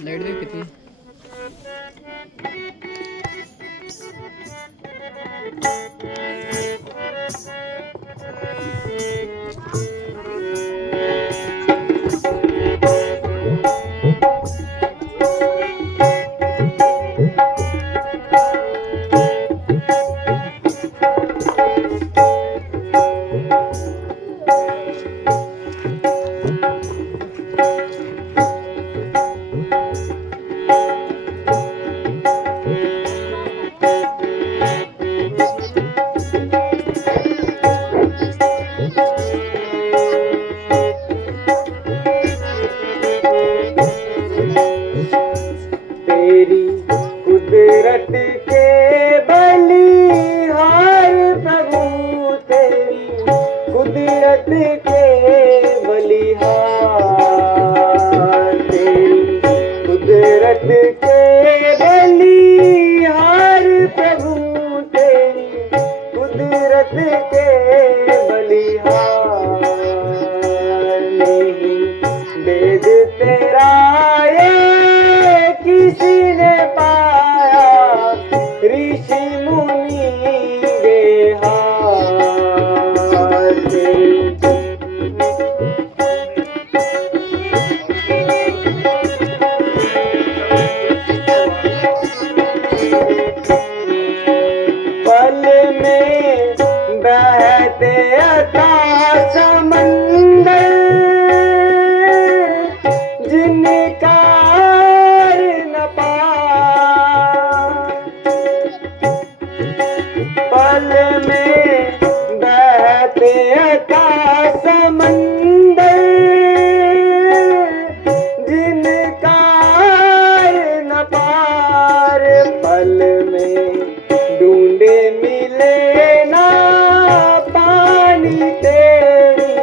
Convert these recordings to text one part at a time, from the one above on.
Light देख कितनी। तेरी कुदरत के बलिहार प्रभु, तेरी कुदरत के बलिहार, तेरी कुदरत के बलिहार प्रभु, तेरी कुदरत के बलिहार। नहीं वेद तेरा ये किसी ने पाया, ऋषि मुनि बेहार। पल में बहते अथाह समंदर, जिनका न पार। पल में बहते अथाह समंदर, जिनका न पार। पल में ढूंढे मिले ना पानी, तेरी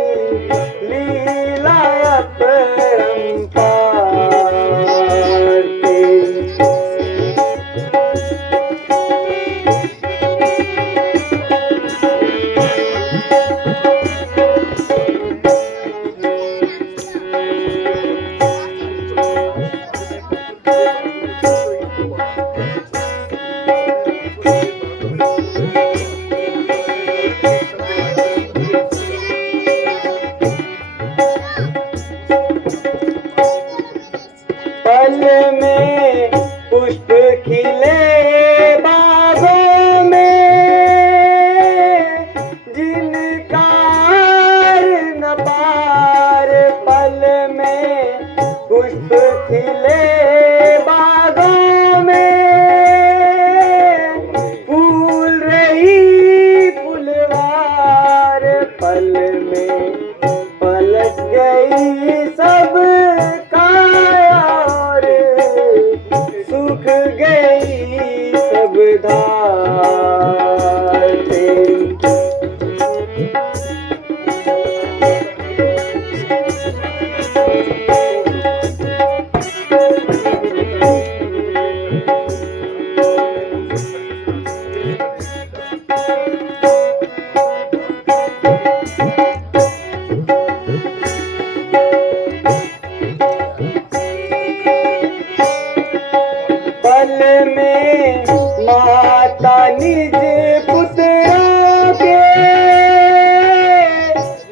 लीला अपरंपार। पल में पुष्प खिले बागों में, जिनका न पार। पल में पुष्प खिले बागों में, फूल रही फुलवार। पल में पलट गई सब काया, सूख गई सब धार। तेरी पल में माता निज पुत्रों के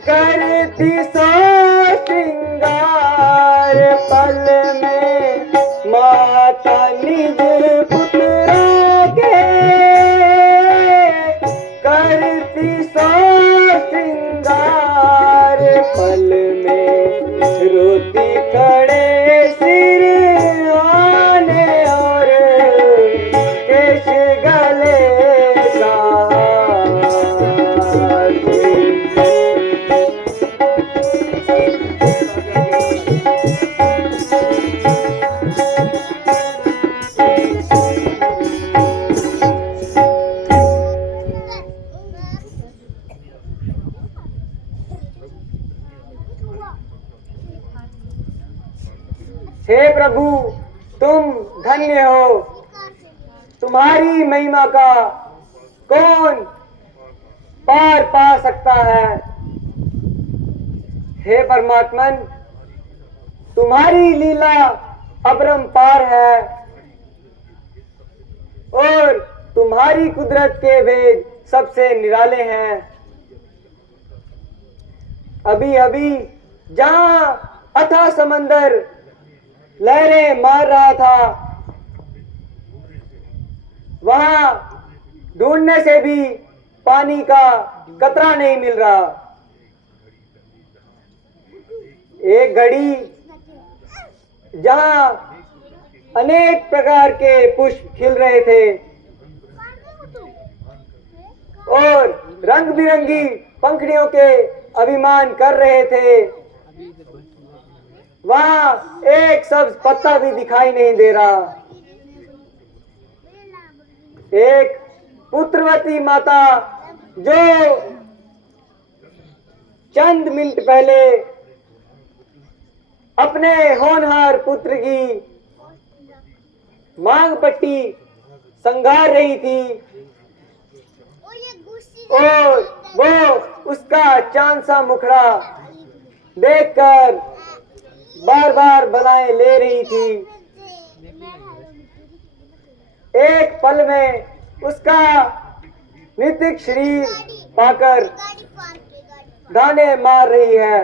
करती सो श्रृंगार। पल में माता निज पुत्रों के करती सो श्रृंगार। पल में रोती खड़े सिर आने, और केश गले का हार। हे प्रभु, तुम धन्य हो, तुम्हारी महिमा का कौन पार पा सकता है। हे परमात्मन, तुम्हारी लीला अपरंपार है और तुम्हारी कुदरत के भेद सबसे निराले हैं। अभी अभी जहां अथाह समंदर लहरें मार रहा था, वहां ढूंढने से भी पानी का कतरा नहीं मिल रहा। एक घड़ी जहां अनेक प्रकार के पुष्प खिल रहे थे और रंग बिरंगी पंखुड़ियों के अभिमान कर रहे थे, वहां एक सब्ज पत्ता भी दिखाई नहीं दे रहा। एक पुत्रवती माता जो चंद मिनट पहले अपने होनहार पुत्र की मांग पट्टी संगार रही थी और वो उसका चांद सा मुखड़ा देखकर बार बार बलाएं ले रही थी। एक पल में उसका नितिक शरीर पाकर दाने मार रही है।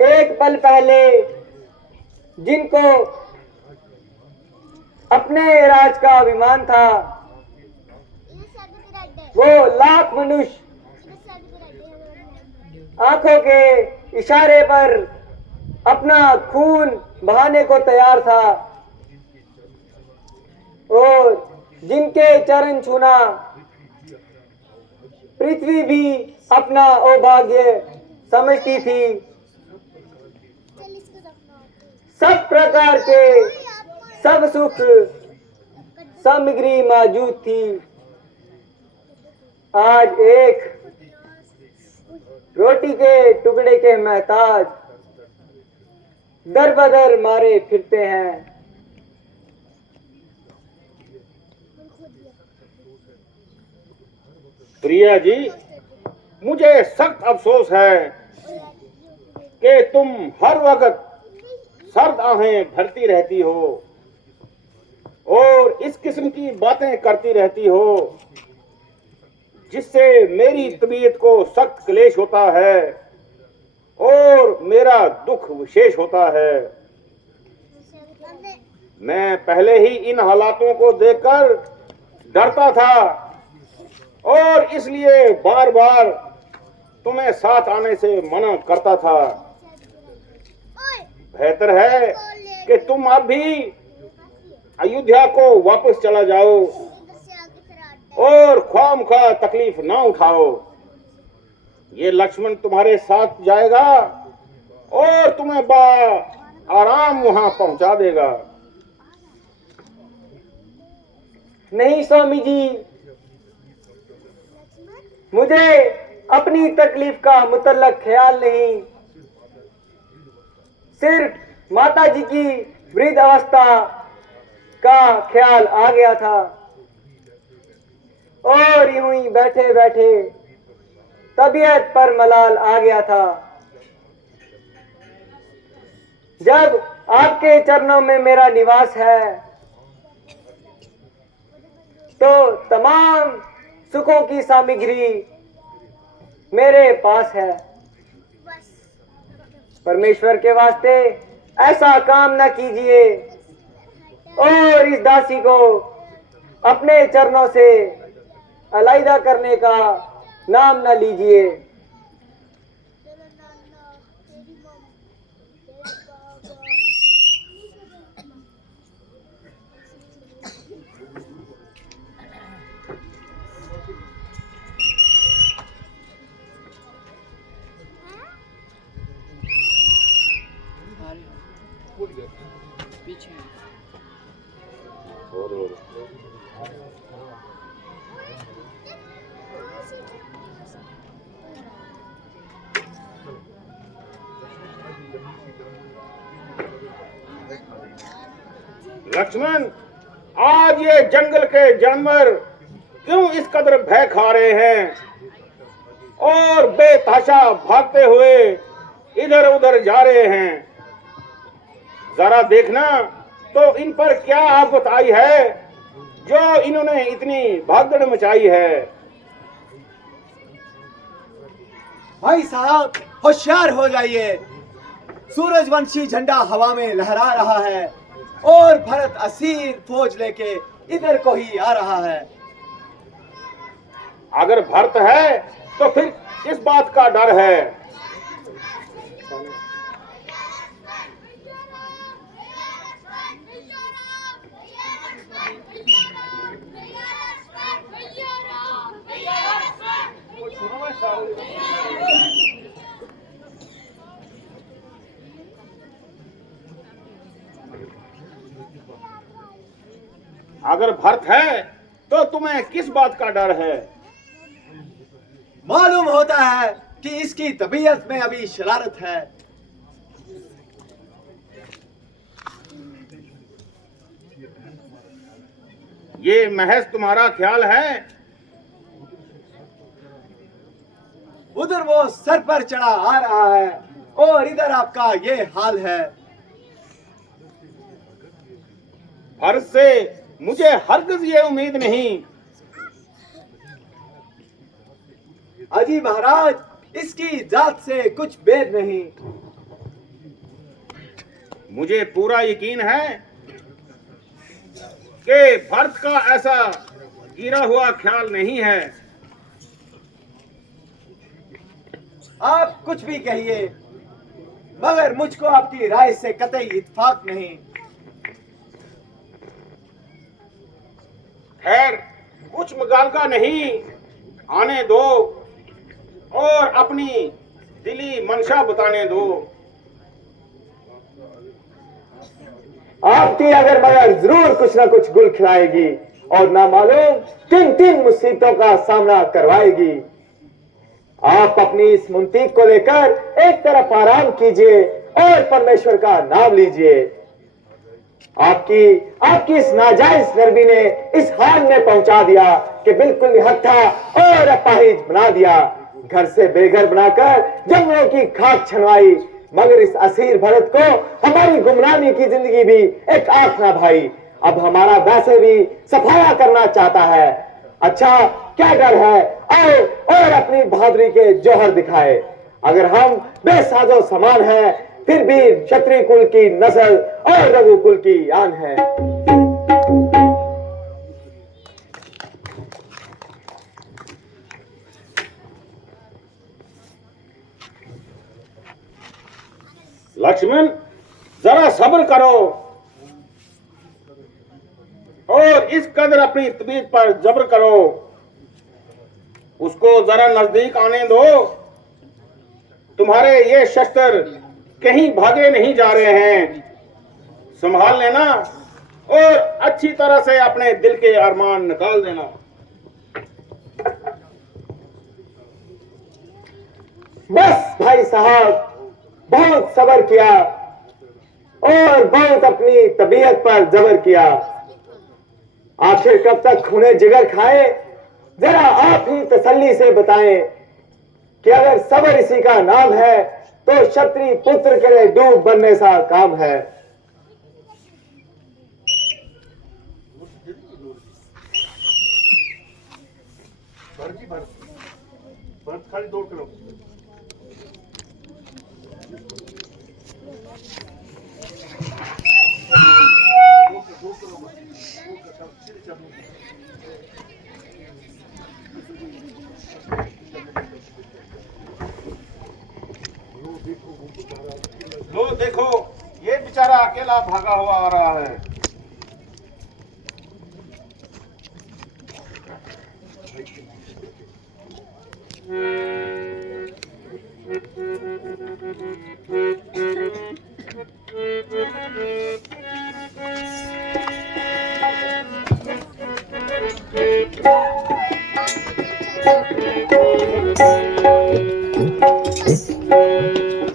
एक पल पहले जिनको अपने राज का अभिमान था, वो लाख मनुष्य आंखों के इशारे पर अपना खून बहाने को तैयार था और जिनके चरण छूना पृथ्वी भी अपना सौभाग्य समझती थी, सब प्रकार के सब सुख सामग्री मौजूद थी। आज एक रोटी के टुकड़े के महताज दर बदर मारे फिरते हैं। प्रिया जी, मुझे सख्त अफसोस है कि तुम हर वक्त सर्द आहें भरती रहती हो और इस किस्म की बातें करती रहती हो जिससे मेरी तबीयत को सख्त क्लेश होता है और मेरा दुख विशेष होता है। मैं पहले ही इन हालातों को देखकर डरता था और इसलिए बार बार तुम्हें साथ आने से मना करता था। बेहतर है कि तुम अब भी अयोध्या को वापस चला जाओ और ख्वामख्वाह तकलीफ ना उठाओ। ये लक्ष्मण तुम्हारे साथ जाएगा और तुम्हें आराम वहां पहुंचा देगा। नहीं स्वामी जी, मुझे अपनी तकलीफ का मुतल्लक ख्याल नहीं, सिर्फ माता जी की वृद्ध अवस्था का ख्याल आ गया था और यूं ही बैठे बैठे तबीयत पर मलाल आ गया था। जब आपके चरणों में मेरा निवास है तो तमाम सुखों की सामग्री मेरे पास है। परमेश्वर के वास्ते ऐसा काम न कीजिए और इस दासी को अपने चरणों से अलैदा करने का नाम न लीजिए। पीछे लक्ष्मण, आज ये जंगल के जानवर क्यों इस कदर भय खा रहे हैं और बेतहाशा भागते हुए इधर उधर जा रहे हैं? जरा देखना तो इन पर क्या आफत आई है जो इन्होंने इतनी भागदड़ मचाई है। भाई साहब होशियार हो जाइए, सूरजवंशी झंडा हवा में लहरा रहा है और भरत असीर फौज लेके इधर को ही आ रहा है। अगर भरत है तो फिर किस बात का डर है? अगर भरत है तो तुम्हें किस बात का डर है? मालूम होता है कि इसकी तबीयत में अभी शरारत है। ये महज तुम्हारा ख्याल है? उधर वो सर पर चढ़ा आ रहा है और इधर आपका ये हाल है। भरत से मुझे हरगिज ये उम्मीद नहीं। अजी महाराज, इसकी जात से कुछ भेद नहीं। मुझे पूरा यकीन है कि भरत का ऐसा गिरा हुआ ख्याल नहीं है। आप कुछ भी कहिए, मगर मुझको आपकी राय से कतई इत्तेफाक नहीं। खैर, कुछ मुगालका नहीं, आने दो और अपनी दिली मंशा बताने दो। आपकी अगर मगर जरूर कुछ ना कुछ गुल खिलाएगी और ना मालूम किन किन मुसीबतों का सामना करवाएगी। आप अपनी इस मुंतीक को लेकर एक तरफ आराम कीजिए और परमेश्वर का नाम लीजिए। आपकी इस नाजायज नरमी ने इस हाल में पहुंचा दिया कि बिल्कुल निहत्था और अपाहिज बना दिया। घर से बेघर बनाकर जंगलों की खाक छनवाई, मगर इस असीर भरत को हमारी गुमनामी की जिंदगी भी एक आंख ना भाई। अब हमारा वैसे भी सफाया करना चाहता है। अच्छा, क्या डर है? आओ और अपनी बहादुरी के जौहर दिखाए। अगर हम बेसाजो समान हैं, फिर भी क्षत्रिय कुल की नस्ल और रघुकुल की आन है। लक्ष्मण, जरा सब्र करो और इस कदर अपनी तबीयत पर जबर करो। उसको जरा नजदीक आने दो। तुम्हारे ये शस्त्र कहीं भागे नहीं जा रहे हैं। संभाल लेना और अच्छी तरह से अपने दिल के अरमान निकाल देना। बस भाई साहब, बहुत सब्र किया और बहुत अपनी तबीयत पर जबर किया। आखिर कब तक खूने जिगर खाए? जरा आप ही तसल्ली से बताएं कि अगर सब्र इसी का नाम है तो क्षत्रिय पुत्र के लिए डूब बनने सा काम है। खाली दौड़ करो। लो देखो, ये बेचारा अकेला भागा हुआ आ रहा है।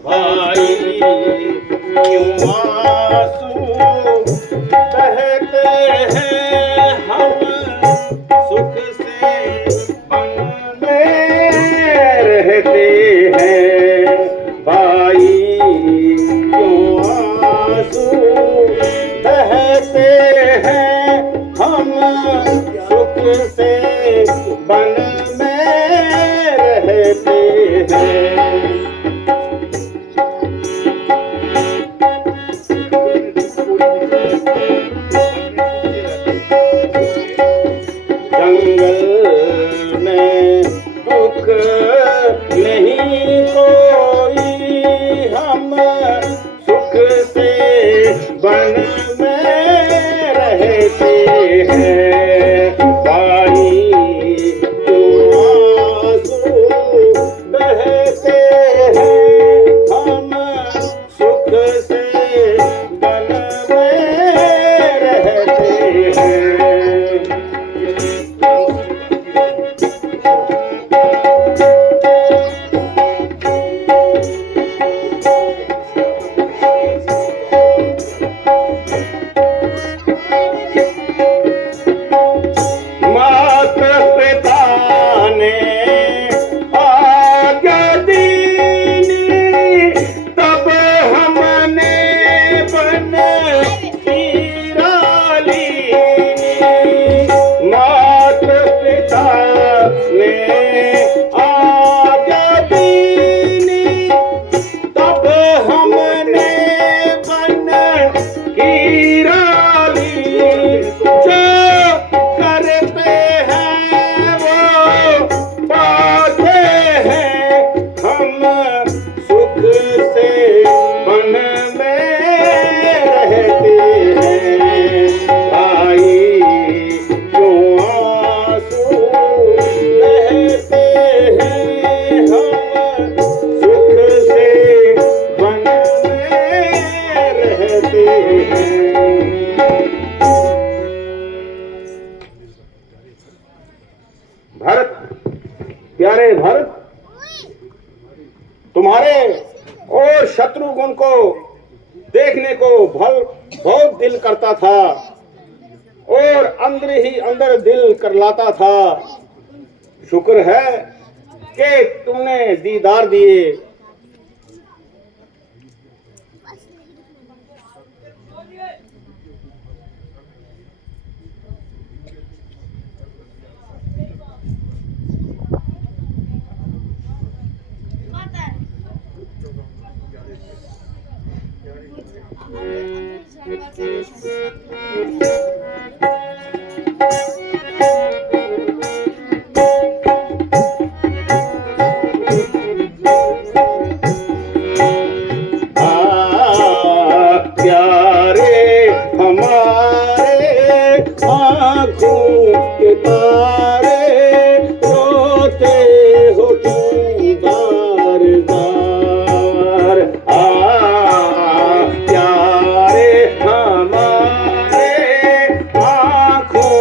भाई क्यों आंसू बहते हैं, हम सुख से बंधे रहते हैं। भाई क्यों आंसू वन में रहते हैं भाई क्यों आंसू बहते हैं हम सुख से वन में रहते हैं। माता पिता ने आज्ञा दीनी तब हमने बन की डाली। माता पिता ने आज्ञा दीनी तब हमने बन की डाली। जो करते हैं वो पाते हैं हम सुख से वन में रहते हैं भाई क्यों आंसू बहते हैं हम सुख से वन में रहते हैं। भरत, प्यारे भरत, तुम्हारे और शत्रुघ्न को देखने को बहुत दिल करता था और अंदर ही अंदर दिल कर लाता था। शुक्र है कि तुमने दीदार दिए। प्यारे हमारे आँखों के तारे रोते हो क्यों बार बार। प्यारे हमारे आँखों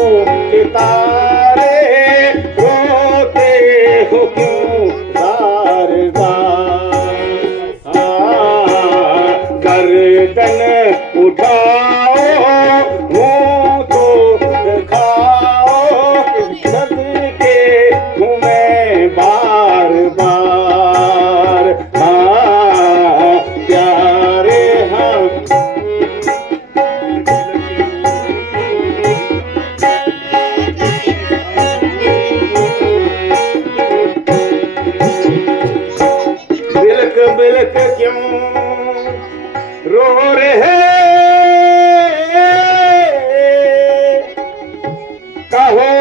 के तारे रोते हो क्यों बार बार। गर्दन उठाओ मुँह तो दिखाओ सदके तुम्हें बार बार। प्यारे हम बिलक बिलक क्यों रो रहे कहो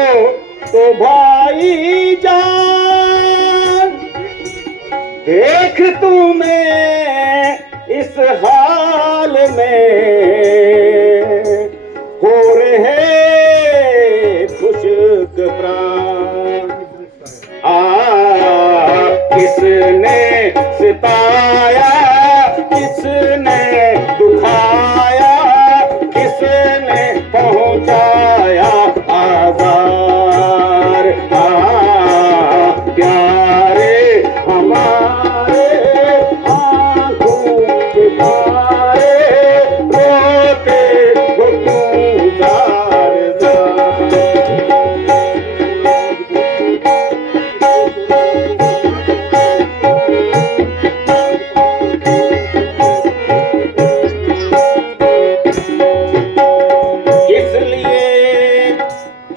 तो भाई जान। देख तुम्हें इस हाल में हो रहे खुशक प्राण। किसने सिताया किसने दुखाया किसने पहुंचाया आज़ार। प्यारे हमारे आँखों के तारे रोते हो क्यों जार जार।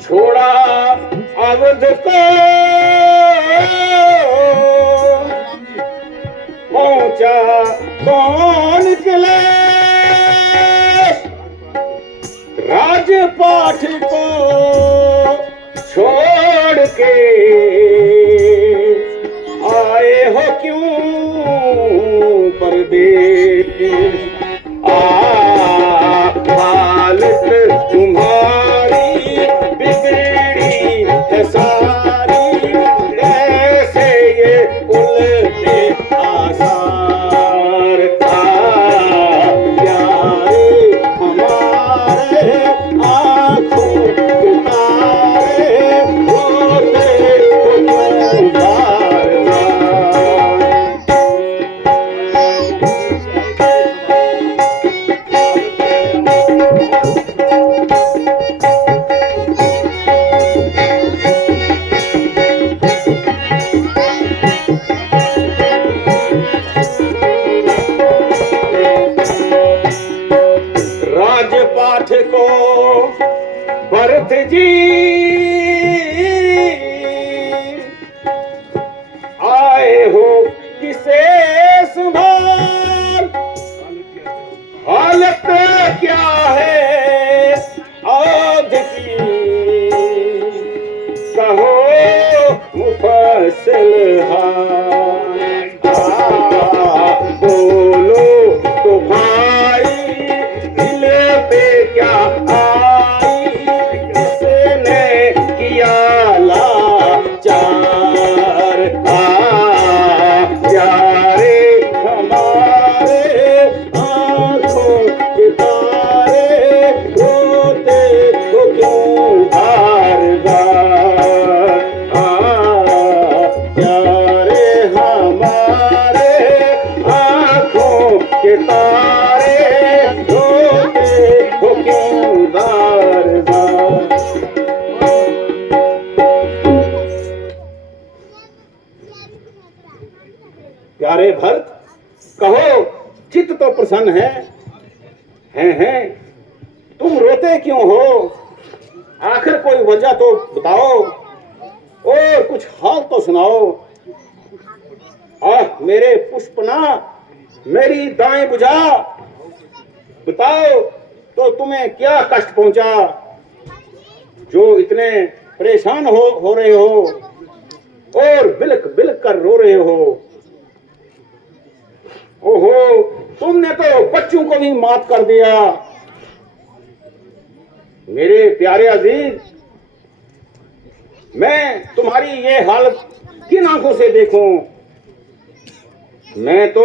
छोड़ा अवध को पहुंचा कौन किले राजपाठ को छोड़ के आए हो क्यों परदेश। भरत जी आए हो किसे संभाल, हालत क्या है आज की, कहो मुफस्सिल हाल। बोलो तो भाई दिल पे क्या आई, किसने किया लाचार। प्यारे हमारे आंखों के तारे, रोते तो क्यों बार बार। प्यारे हमारे आंखों के तारे, रोते तो क्यों बार बार। प्यारे भरत, कहो चित्त तो प्रसन्न है, हैं तुम रोते क्यों हो, आखिर कोई वजह तो बताओ और कुछ हाल तो सुनाओ। आह मेरे पुष्पना, मेरी दाएं बुझा, बताओ तो तुम्हें क्या कष्ट पहुंचा, जो इतने परेशान हो रहे हो और बिलक बिलक कर रो रहे हो। ओहो, तुमने तो बच्चों को भी माफ कर दिया। मेरे प्यारे अजीज, मैं तुम्हारी ये हालत किन आंखों से देखूं। मैं तो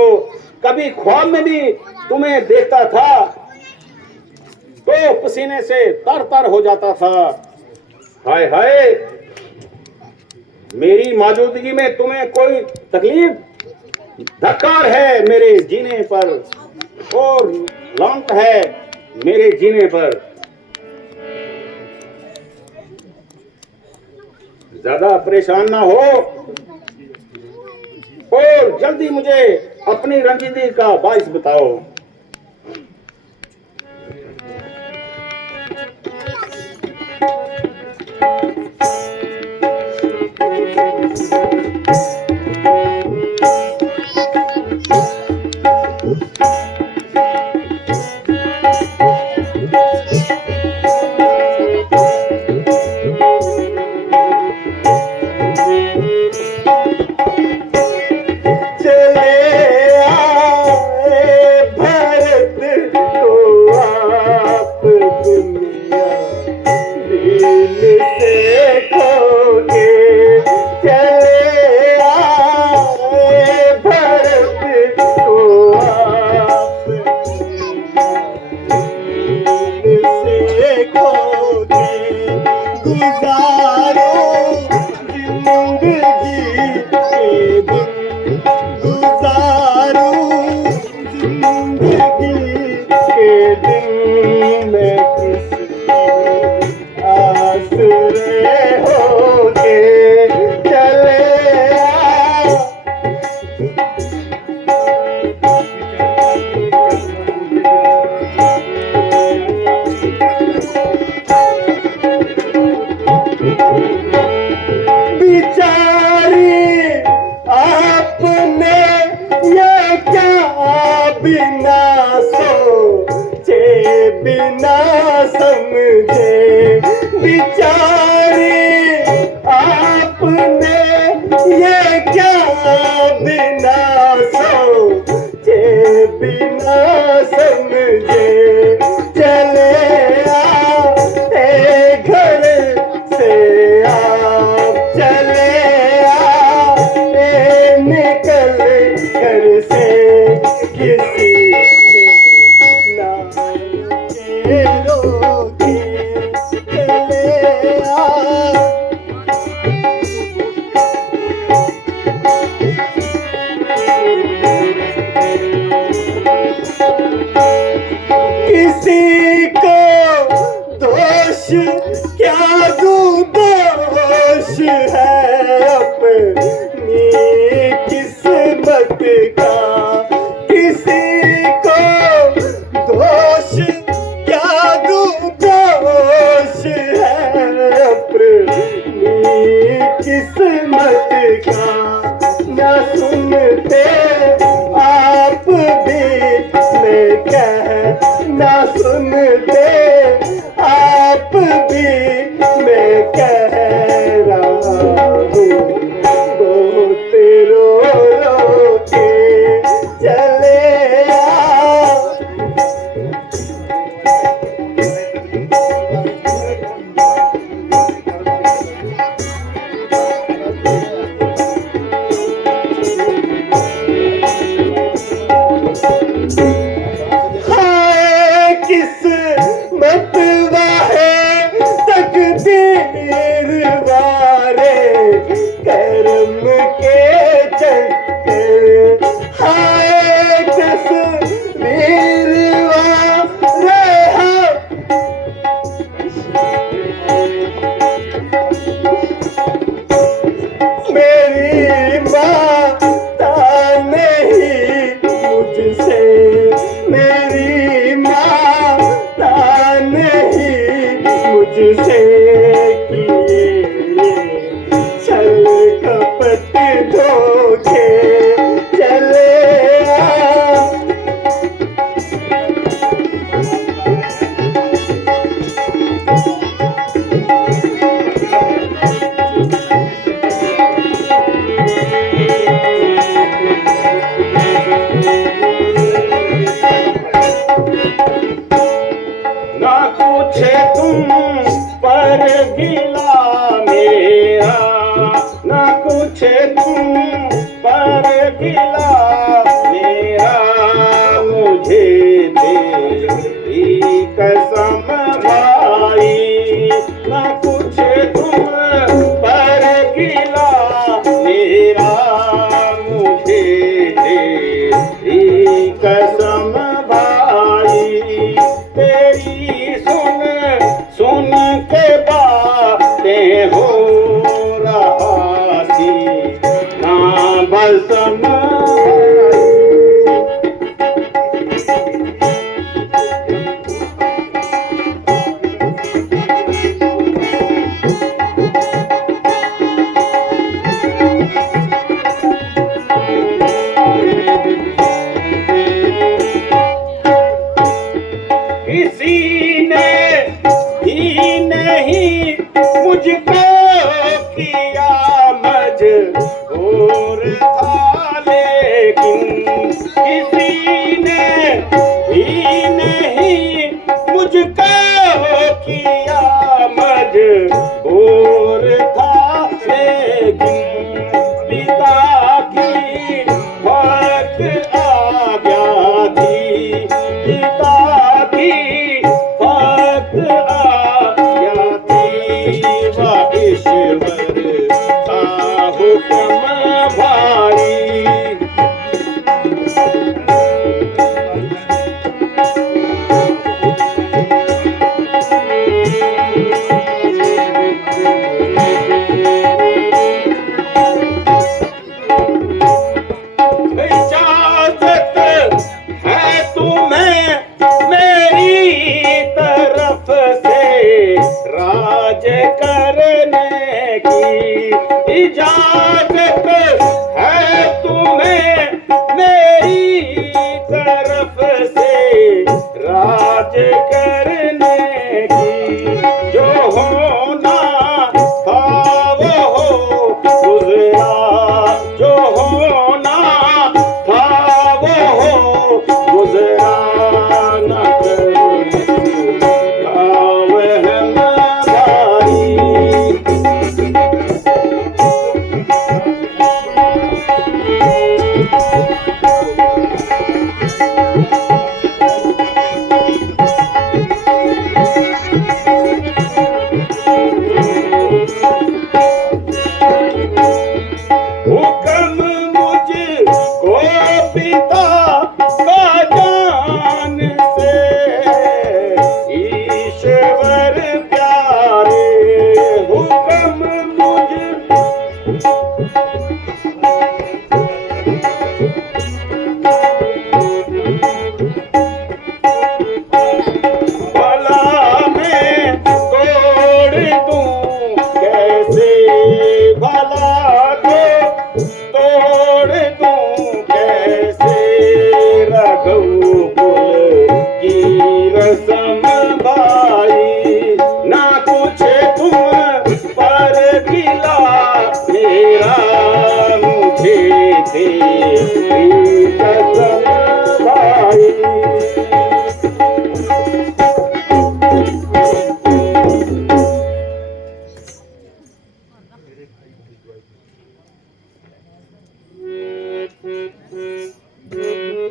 कभी ख्वाब में भी तुम्हें देखता था तो पसीने से तर तर हो जाता था। हाय हाय, मेरी मौजूदगी में तुम्हें कोई तकलीफ, धक्कार है मेरे जीने पर और लांत है मेरे जीने पर। ज्यादा परेशान ना हो और जल्दी मुझे अपनी रंजीदगी का बाइस बताओ। कहना सुनते आप भी, मैं कह रहा हूँ बहुत रो रो के चले आओ। हाय किस्मत वाहे तकदीर वारे करम के चक्कर, हाय तस्वीर वारे मेरी माता नहीं मुझसे, मेरी माता नहीं मुझसे किए छल कपट धोखे चले आओ। ना पूछे तुम पर गिला मेरा, ना पूछे तुम पर गिला मेरा, मुझे तेरी कसम भाई। ना पूछे तुम पर गिला मेरा, मुझे तेरी कसम भाई। तेरी सुन सुन के बातें हो रहा थी ना बसम। किसी ने ही नहीं मुझको किया मजबूर था, लेकिन किसी ने ही नहीं मुझको किया मजबूर था, लेकिन पिता की वक्त आ गया थी, पिता की वक्त आ गया थी, वह ईश्वर का हुक्म भाई। इजाजत है तुम्हें मेरी तरफ से राज करने की, इजाजत है तुम्हें मेरी तरफ से राज करने की। जो होना था वो हो गुजरा, जो होना था वो हो गुजरा, न करो वहम भाई। हुक्म मुझको पिता का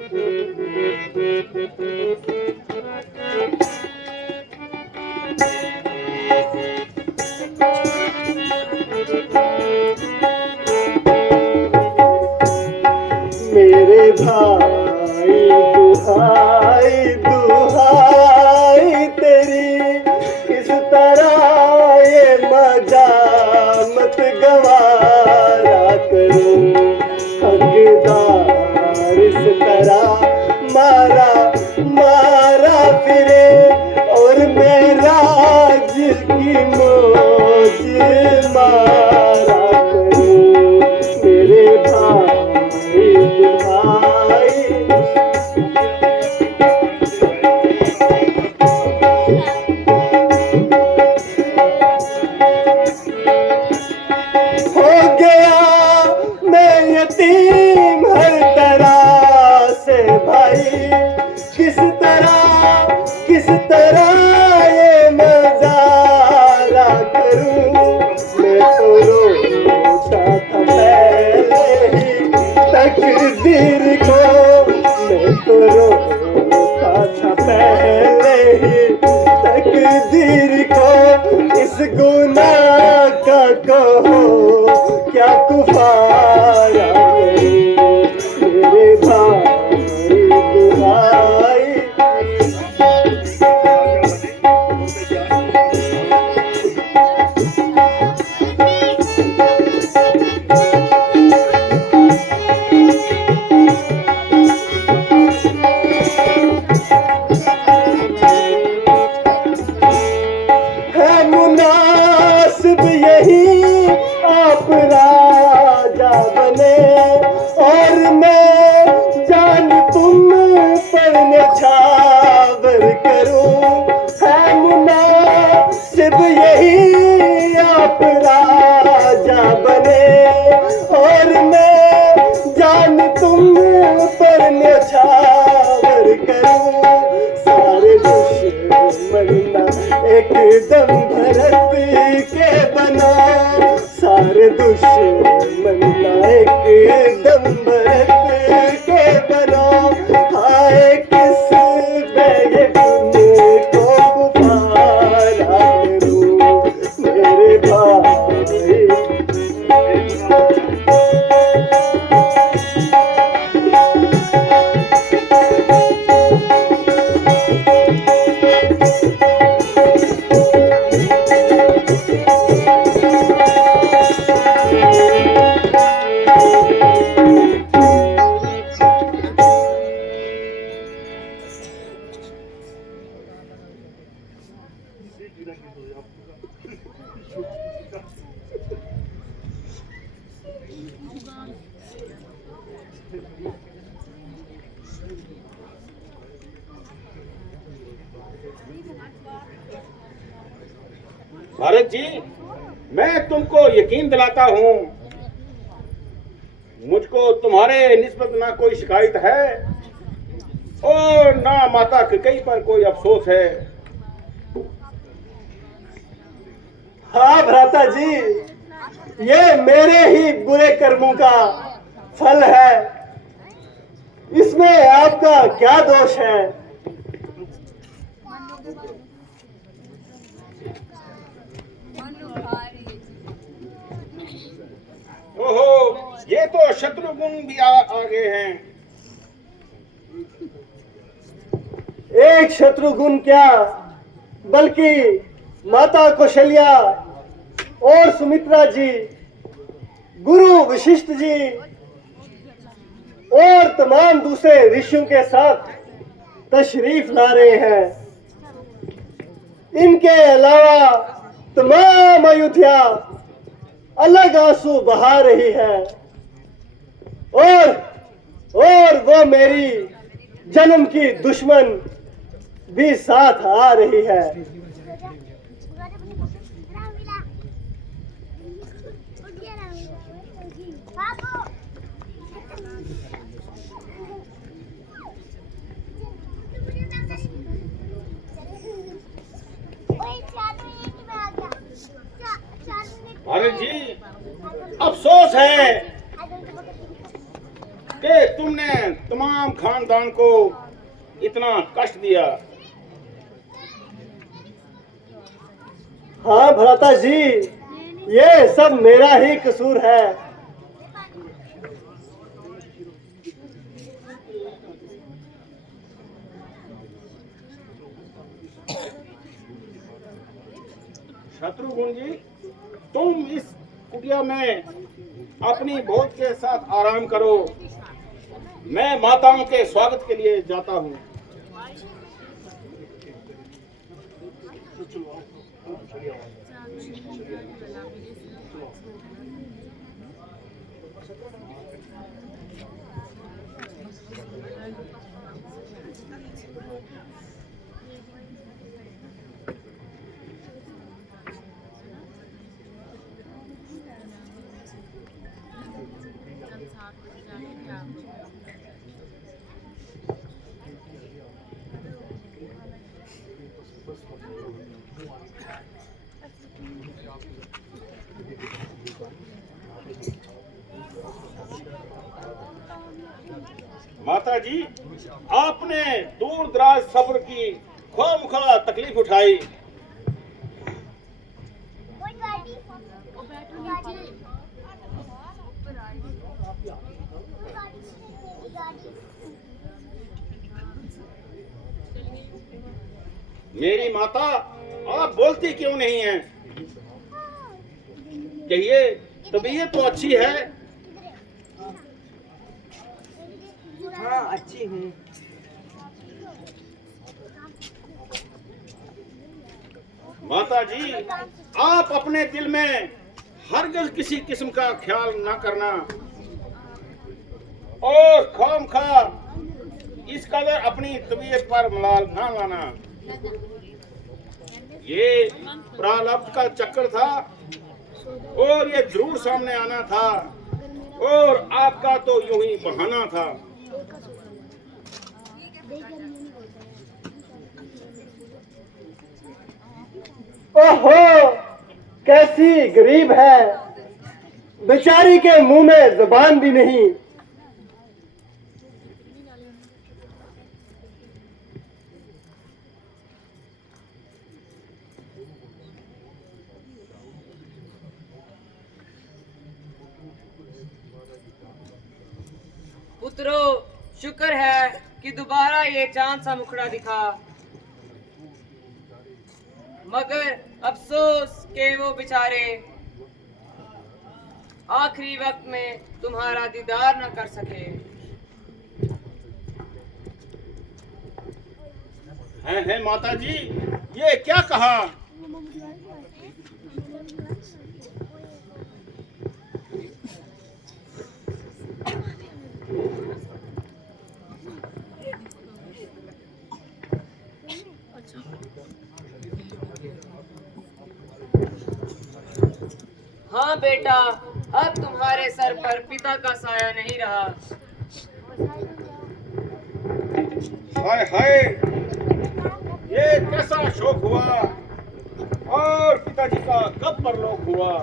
मेरे भाई दुहाई दुहाई तेरी, इस तरह ये मजा मत गवारा करो। हकदार इस तरह मारा मारा फिरे, और मेरा जिसकी मौज मारा करो। मेरे भाई दुहाई हो गया मैं यतीम हर तरह से भाई। किस तरह ये मजारा करूं। मैं तो रोता था पहले ही तकदीर को। मैं तो रोता था पहले ही तकदीर को। इस गुनाह का कहो क्या कुफारा करूं। मेरे भाई दुहाई है मुनासिब यही आप राजा बने, और मैं जान तुम पर न्यौछावर करूं। है मुनासिब यही आप राजा बने, और मैं जान तुम पर न्यौछावर करूं। सारे दुश्मन एकदम भरत के बना, सारे दुश्मन एकदम भरत के बना। हाय किस बेगुन को पुकारा करूं। मेरे भाई भारत जी, मैं तुमको यकीन दिलाता हूँ, मुझको तुम्हारे निस्बत ना कोई शिकायत है और ना माता कई पर कोई अफसोस है। हाँ भ्राता जी, ये मेरे ही बुरे कर्मों का फल है। इसमें आपका क्या दोष है। ओहो, ये तो शत्रुघ्न भी आगे हैं। एक शत्रुघ्न क्या, बल्कि माता कौशल्या और सुमित्रा जी, गुरु वशिष्ठ जी और तमाम दूसरे ऋषियों के साथ तशरीफ ला रहे हैं। इनके अलावा तमाम अयोध्या अलग आंसू बहा रही है, और वो मेरी जन्म की दुश्मन भी साथ आ रही है। भारत जी, अफसोस है कि तुमने तमाम तमाम खानदान को इतना कष्ट दिया। हाँ भ्राता जी, ये सब मेरा ही कसूर है। शत्रुघ्न जी, तुम इस कुटिया में अपनी भोज के साथ आराम करो। मैं माताओं के स्वागत के लिए जाता हूँ। माता जी, आपने दूर दराज सफर की खामखा तकलीफ उठाई। मेरी माता, आप बोलती क्यों नहीं हैं? कहिए, तबीयत तो अच्छी है। हाँ, अच्छी हूँ। माता जी, आप अपने दिल में हरगिज़ किसी किस्म का ख्याल ना करना और खामखा इस कदर अपनी तबीयत पर मलाल ना लाना। ये प्रारब्ध का चक्कर था और ये जरूर सामने आना था, और आपका तो यूं ही बहाना था। ओहो, कैसी गरीब है, बेचारी के मुंह में जुबान भी नहीं। पुत्रो, शुक्र है कि दोबारा ये चांद सा मुखड़ा दिखा, मगर अफसोस के वो बेचारे आखिरी वक्त में तुम्हारा दीदार न कर सके। हैं माता जी, ये क्या कहा? हाँ बेटा, अब तुम्हारे सर पर पिता का साया नहीं रहा। हाय हाय, ये कैसा शोक हुआ, और पिताजी का कब परलोक हुआ।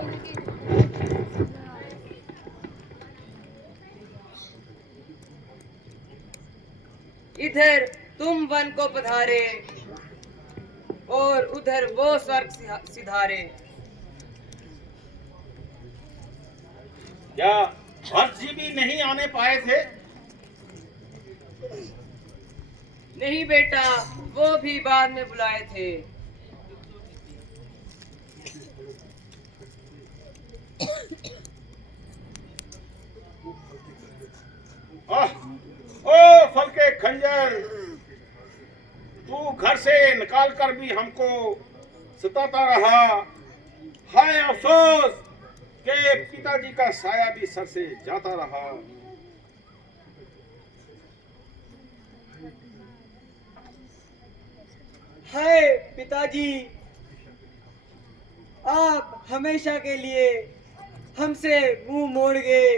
इधर तुम वन को पधारे और उधर वो स्वर्ग सिधारे। क्या भरत जी भी नहीं आने पाए थे? नहीं बेटा, वो भी बाद में बुलाए थे। ओ फल के खंजर, तू घर से निकाल कर भी हमको सताता रहा। हाय अफसोस के पिताजी का साया भी सर से जाता रहा। हाय पिताजी, आप हमेशा के लिए हमसे मुंह मोड़ गए।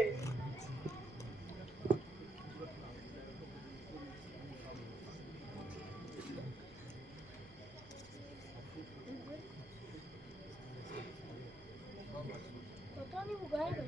पता नहीं वो गायब है।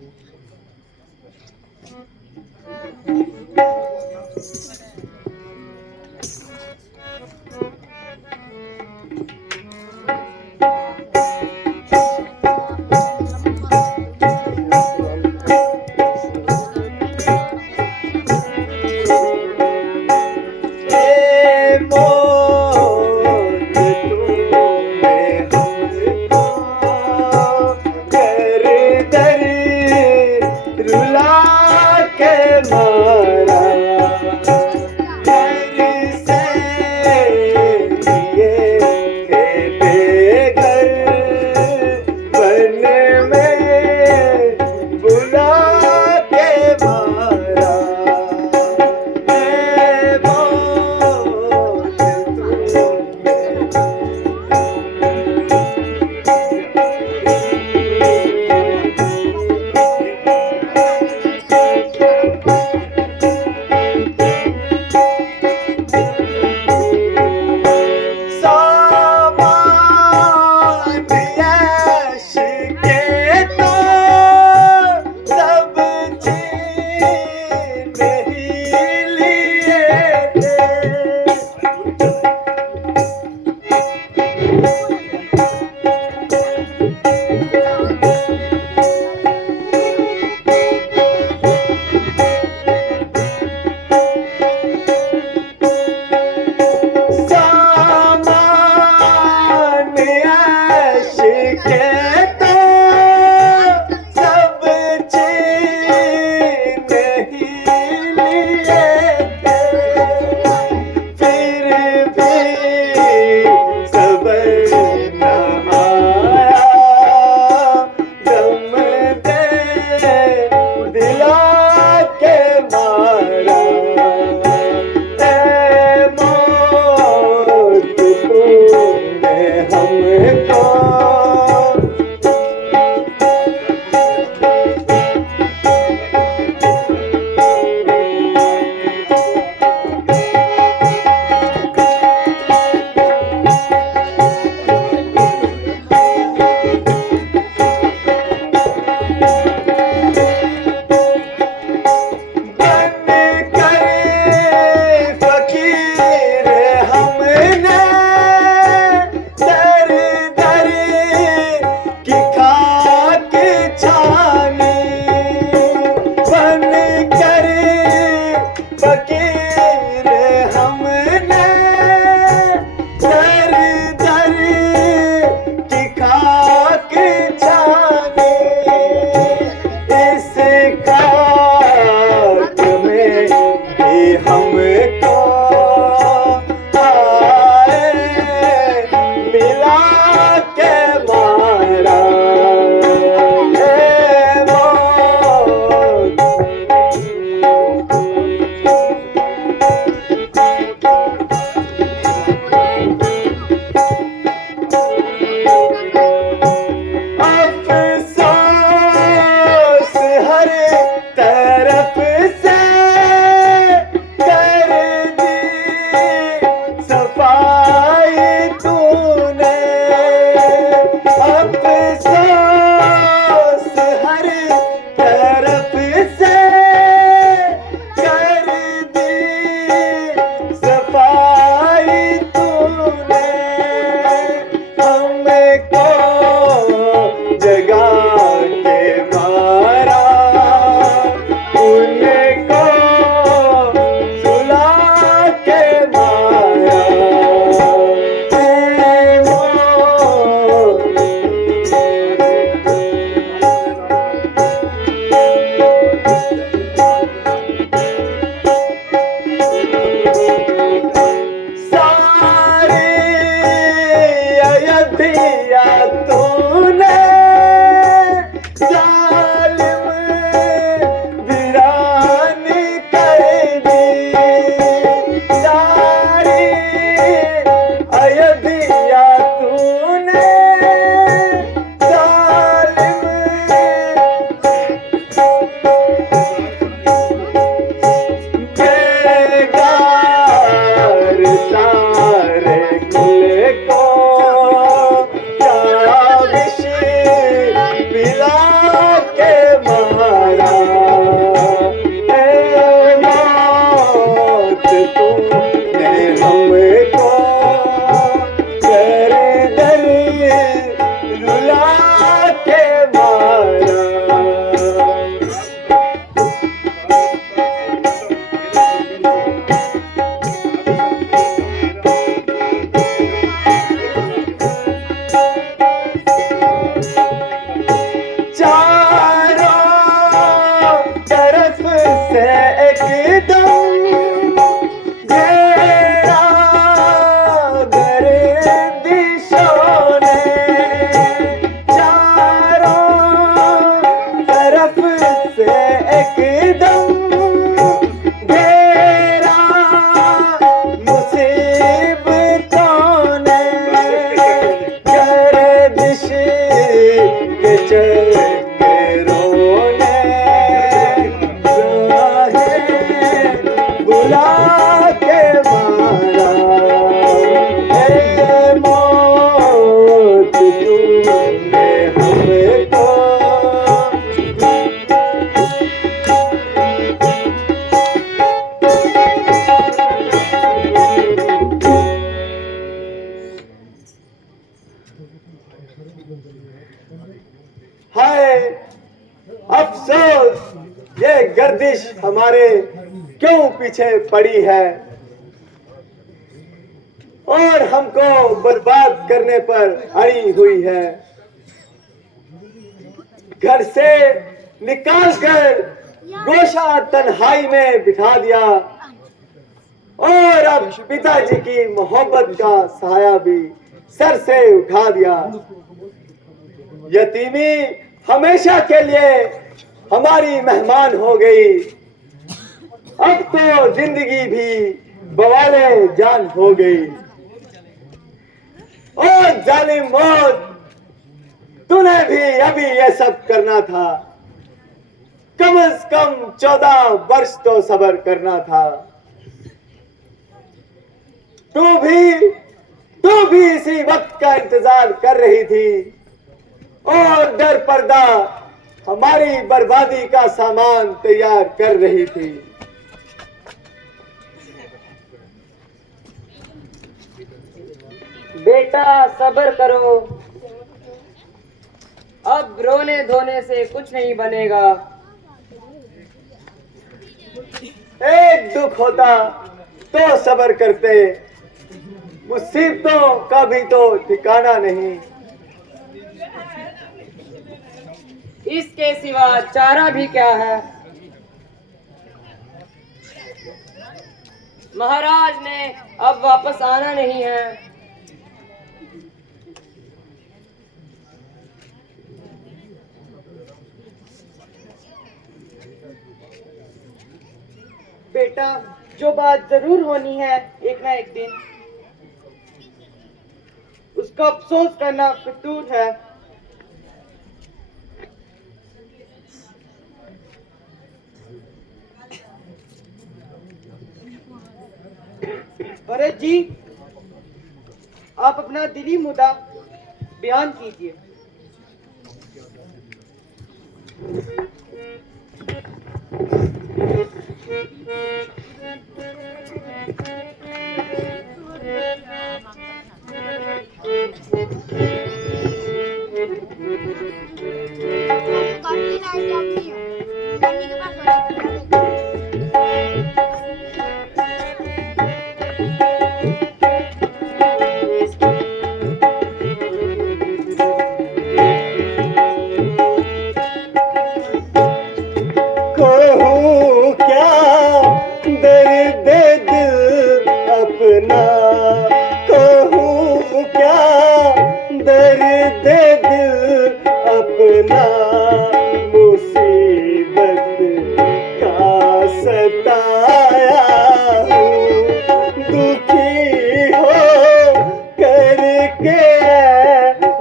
माया है मोह। सारी अयोध्या तूने जालिम वीरान कर दी। सारी अयोध्या तूने जालिम बेगार सारे कुल को क्या विष पिला के मारा है मौत। तूने हमको कर दर रुला के मारा। चारों तरफ से एकदम घेरा गर्दिशों ने। चारों तरफ से एकदम घेरा मुसीबतों ने। गर्दिश के चक्करों ने राहें बुला के मारा है मौत। तूने हमको हाय अफसोस, ये गर्दिश हमारे क्यों पीछे पड़ी है और हमको बर्बाद करने पर अड़ी हुई है। घर से निकाल कर गोशा तन्हाई में बिठा दिया और अब पिताजी की मोहब्बत का साया भी सर से उठा दिया। यतीमी हमेशा के लिए हमारी मेहमान हो गई। अब तो जिंदगी भी बवाले जान हो गई। और जालिम मौत, तूने भी अभी ये सब करना था। कम से कम 14 वर्ष तो सब्र करना था। तू भी इसी वक्त का इंतजार कर रही थी और डर पर्दा हमारी बर्बादी का सामान तैयार कर रही थी। बेटा सब्र करो, अब रोने धोने से कुछ नहीं बनेगा। एक दुख होता तो सब्र करते, मुसीबतों का भी तो ठिकाना नहीं। इसके सिवा चारा भी क्या है? महाराज ने अब वापस आना नहीं है। बेटा, जो बात जरूर होनी है एक ना एक दिन, उसका अफसोस करना फितूर है। भरत जी, आप अपना दिली मुद्दा बयान कीजिए। काटने लाइट जाती है, काटने के बाद कहूँ क्या दर्द दिल अपना, कहूँ क्या दर्द दिल अपना, मुसीबत का सताया हूँ, दुखी हो करके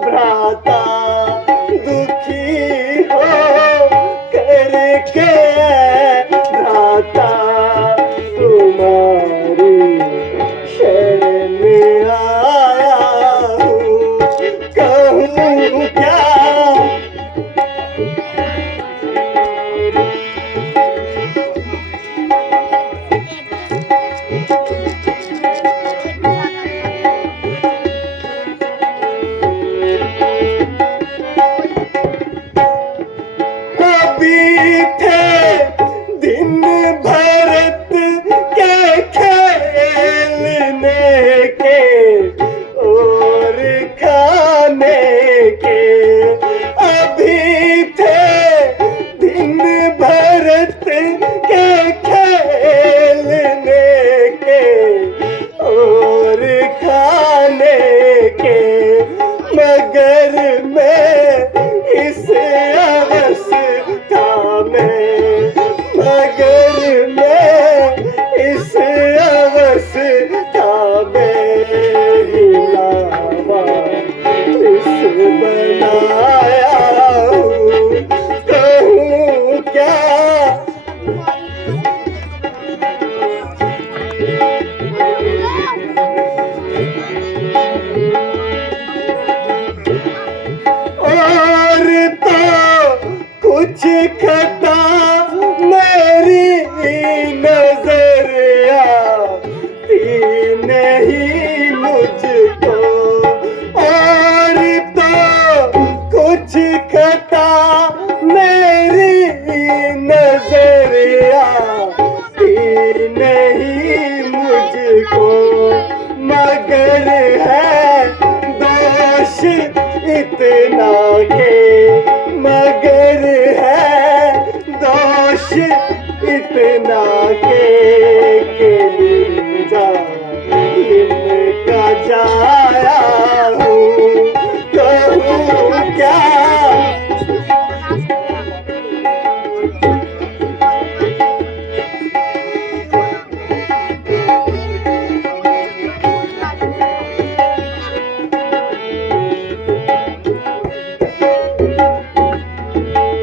भ्राता, दुखी हो करके भ्राता, तुम्हारी शरण में आया हूँ, कहूँ क्या। अभी थे दिन भरत के खेलने के और खाने के, अभी थे दिन भरत के खेलने के और खाने के, मगर मैं इस अवस्था में, मगर मैं इस अवस्था में हिलावा इस बनाया हूँ, कहूँ क्या। और तो कुछ खता मेरी नजर आती नहीं मुझको, और तो कुछ खता मेरी नजर आती नहीं मुझको, मगर है दोष इतना के, मगर है दोष इतना के जा इनका जाया हूँ, कहूँ क्या।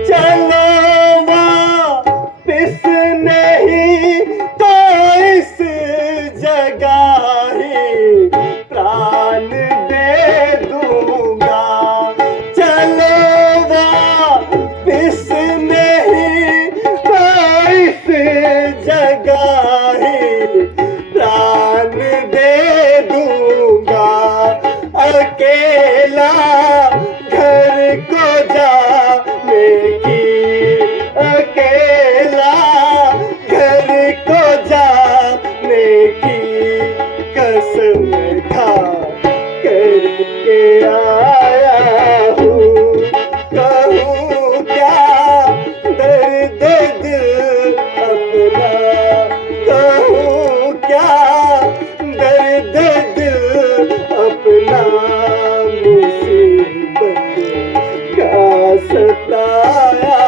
चलो वापिस नहीं तो इस जगह ही प्राण दे दूंगा, चलो वापिस नहीं तो इस जगह ही प्राण दे दूंगा, अकेला घर को जाने की, अकेला घर को जाने की कसम खा करके आया हूँ, कहूँ क्या दर्द दिल अपना, कहूँ क्या दर्द दिल अपना, मुसीबत का सताया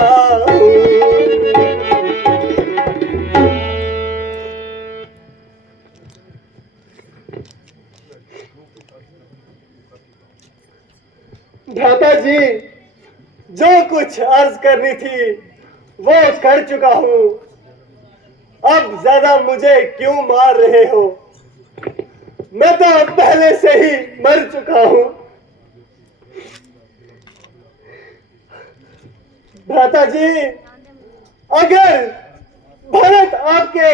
हूँ। भ्राता जी, जो कुछ अर्ज करनी थी वो कर चुका हूँ, अब ज्यादा मुझे क्यों मार रहे हो, मैं तो पहले से ही मर चुका हूँ। भ्राता जी, अगर भरत आपके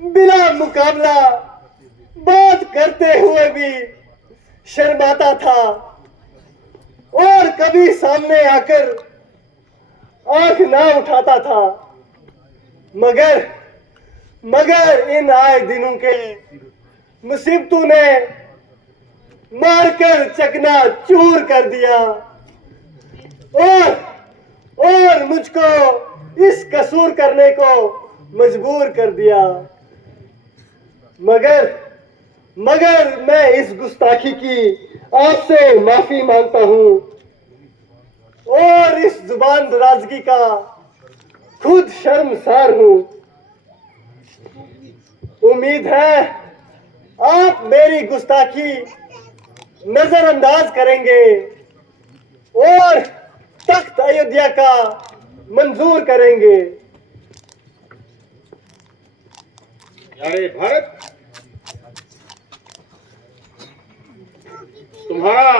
बिना मुकाबला बात करते हुए भी शर्माता था और कभी सामने आकर आंख ना उठाता था, मगर मगर इन आए दिनों के मुसीबतों ने मारकर चकना चूर कर दिया और मुझको इस कसूर करने को मजबूर कर दिया। मगर मैं इस गुस्ताखी की आपसे माफी मांगता हूं और इस जुबान दराजगी का खुद शर्मसार हूं। उम्मीद है आप मेरी गुस्ताखी नजरअंदाज करेंगे और तख्त अयोध्या का मंजूर करेंगे। अरे भरत, तुम्हारा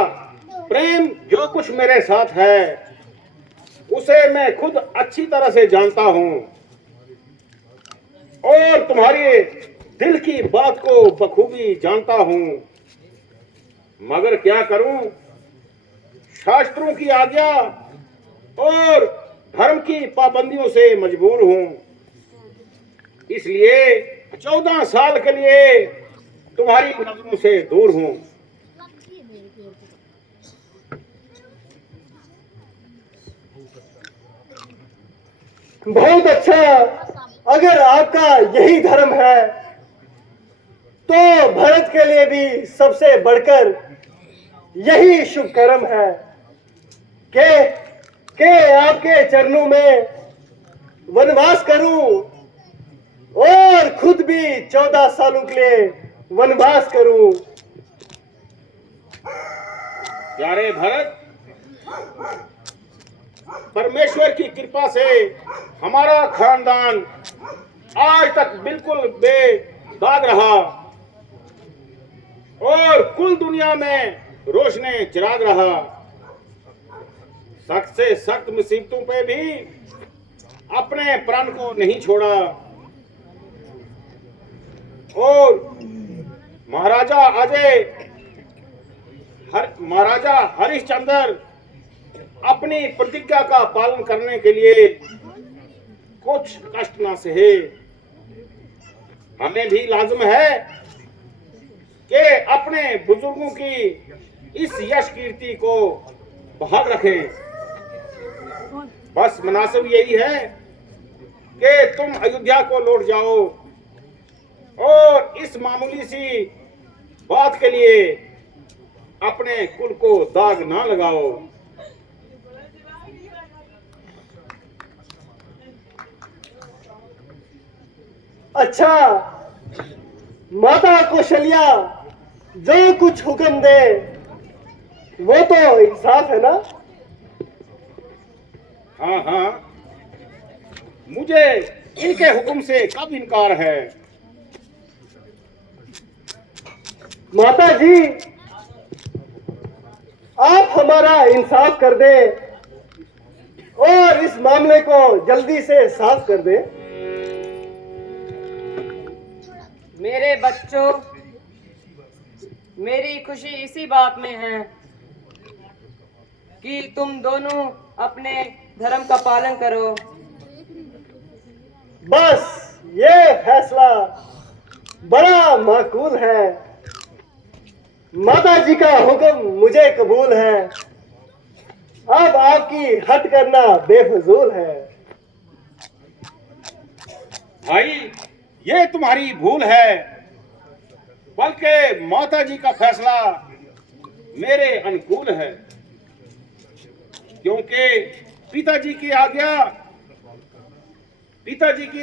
प्रेम जो कुछ मेरे साथ है उसे मैं खुद अच्छी तरह से जानता हूं और तुम्हारी दिल की बात को बखूबी जानता हूं, मगर क्या करूं, शास्त्रों की आज्ञा और धर्म की पाबंदियों से मजबूर हूं। इसलिए 14 साल के लिए तुम्हारी नजरों से दूर हूं। बहुत अच्छा, अगर आपका यही धर्म है तो भरत के लिए भी सबसे बढ़कर यही शुभ कर्म है कि आपके चरणों में वनवास करूं और खुद भी 14 सालों के लिए वनवास करूं। प्यारे भरत, परमेश्वर की कृपा से हमारा खानदान आज तक बिल्कुल बेदाग रहा और कुल दुनिया में रोशनी चिराग रहा। सख्त से सख्त मुसीबतों पे भी अपने प्राण को नहीं छोड़ा और महाराजा हरिश्चंद्र अपनी प्रतिज्ञा का पालन करने के लिए कुछ कष्ट न सहे। हमें भी लाजम है कि अपने बुजुर्गों की इस यश कीर्ति को बहाल रखें। बस मुनासिब यही है कि तुम अयोध्या को लौट जाओ और इस मामूली सी बात के लिए अपने कुल को दाग ना लगाओ। अच्छा, माता कौशल्या जो कुछ हुक्म दे वो तो इंसाफ है ना? हाँ हाँ, मुझे इनके हुक्म से कब इनकार है। माता जी, आप हमारा इंसाफ कर दें और इस मामले को जल्दी से साफ कर दें। मेरे बच्चों, मेरी खुशी इसी बात में है कि तुम दोनों अपने धर्म का पालन करो। बस ये फैसला बड़ा माकूल है। माता जी का हुक्म मुझे कबूल है। अब आपकी हट करना बेफजूल है। भाई, ये तुम्हारी भूल है, बल्कि माता जी का फैसला मेरे अनुकूल है, क्योंकि पिताजी की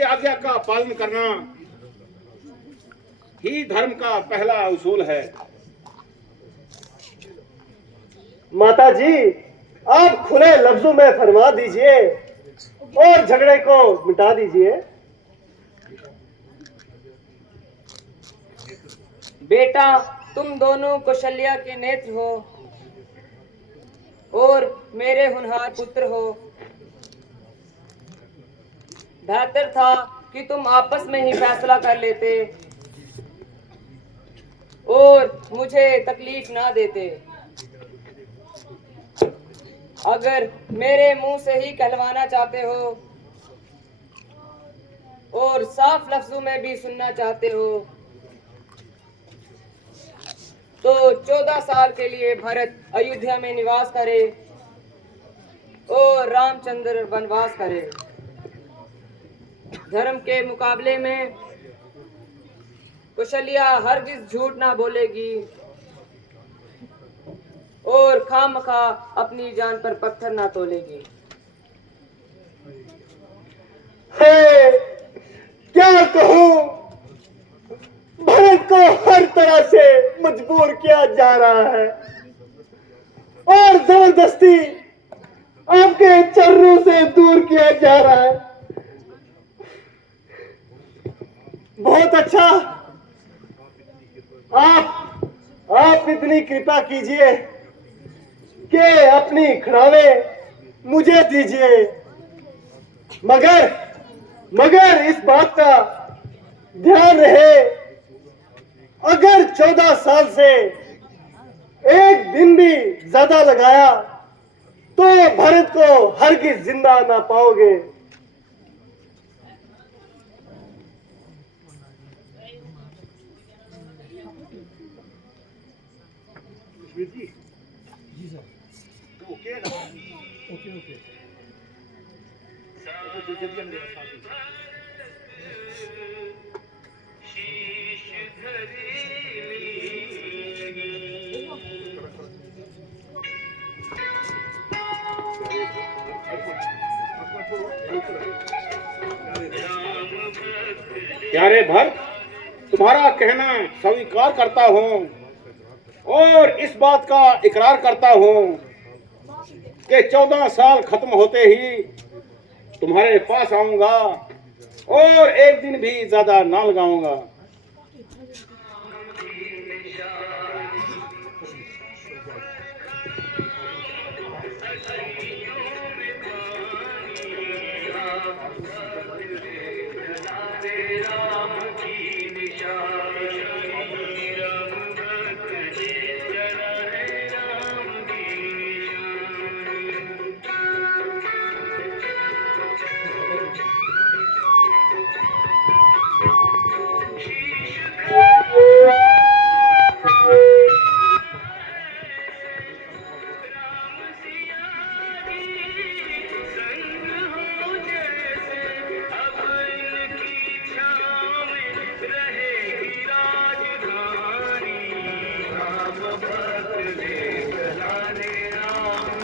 आज्ञा का पालन करना ही धर्म का पहला उसूल है। माता जी, आप खुले लफ्जों में फरमा दीजिए और झगड़े को मिटा दीजिए। बेटा, तुम दोनों कौशल्या के नेत्र हो और मेरे होनहार पुत्र हो। बेहतर था कि तुम आपस में ही फैसला कर लेते और मुझे तकलीफ ना देते। अगर मेरे मुंह से ही कहलवाना चाहते हो और साफ लफ्जों में भी सुनना चाहते हो तो 14 साल के लिए भरत अयोध्या में निवास करे और रामचंद्र वनवास करे। धर्म के मुकाबले में कौशल्या हरगिज झूठ ना बोलेगी और खामखा अपनी जान पर पत्थर ना तोलेगी। है, क्या कहूं, भरत को हर तरह से मजबूर किया जा रहा है और जबरदस्ती आपके चरणों से दूर किया जा रहा है। बहुत अच्छा, आप इतनी कृपा कीजिए कि अपनी खड़ावे मुझे दीजिए, मगर इस बात का ध्यान रहे, अगर 14 साल से एक दिन भी ज्यादा लगाया तो भरत को हरगिज जिंदा ना पाओगे। प्यारे भरत, तुम्हारा कहना स्वीकार करता हूँ और इस बात का इकरार करता हूँ कि 14 साल खत्म होते ही तुम्हारे पास आऊंगा और एक दिन भी ज्यादा ना लगाऊंगा। रहेगी राजधानी राम भक्त